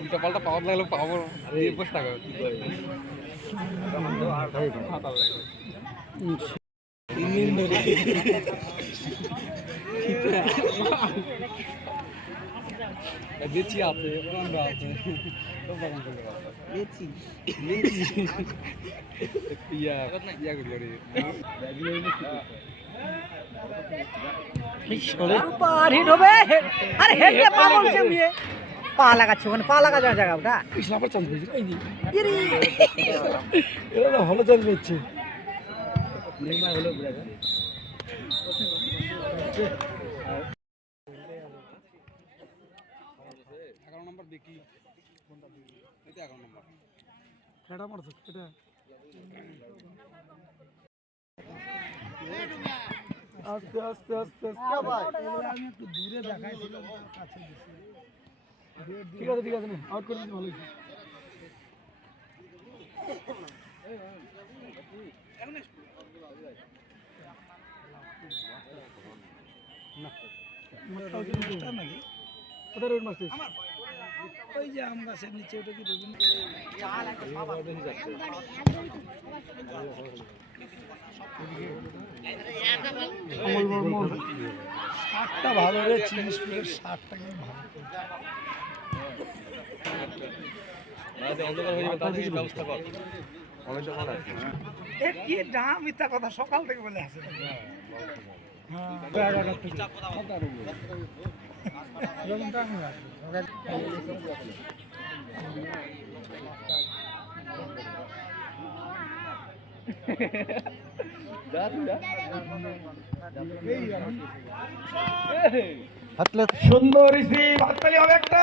উল্টা পাল্টা পাওয়ার লাগলে পাওয়ার বসে থাকো দিচ্ছি আছে পনেরো আছে তো বাগান করলে ইয়া ইয়া করি করি পার হিট হবে আরে হেডে পা লাগাচ্ছে ওখানে পা লাগা জায়গা ওটা আবার চান্স পেয়েছি ভালো চান্স পেয়েছে এগারো নম্বর দেখি এটা এগারো নম্বর খেটা মারছো এটা আস্তে আস্তে আস্তে আস্তে আমি একটু দূরে দেখাইছিলাম কাছে ঠিক আছে ঠিক আছে আউট করে দিচ্ছি ভালো হয়েছে কোথায় রোড মাস্টার ওই যে আম গাছের নিচে ওটা কি রবীন্দ্র শার্টটা ভালো রে চিলি স্প্রের শার্টটা কিন্তু ভালো কি দাম মিথ্যা কথা সকাল থেকে বলে আছে হ্যাঁ সুন্দর রিসিভ হাততালি হবে একটা।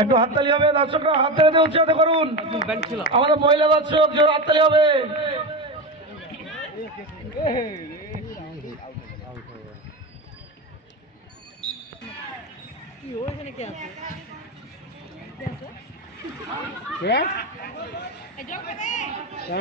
একটু হাততালি হবে, দর্শকরা হাততালি দিয়ে উৎসাহিত করুন। আমাদের মহিলা দর্শক, জোর হাততালি হবে। কি? কে